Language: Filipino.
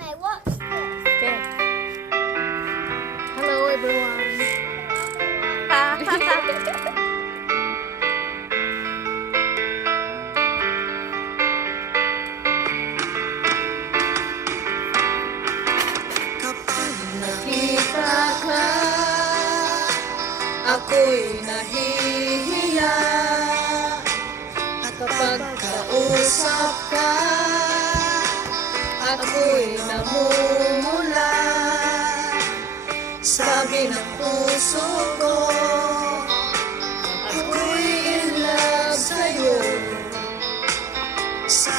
I watch this. Okay. Hello everyone. Kapag nakita ka, ako'y nahihiya. At kapag kausap ka, ako'y namumula. Sabi ng puso ko, ako'y in love sa'yo. Sa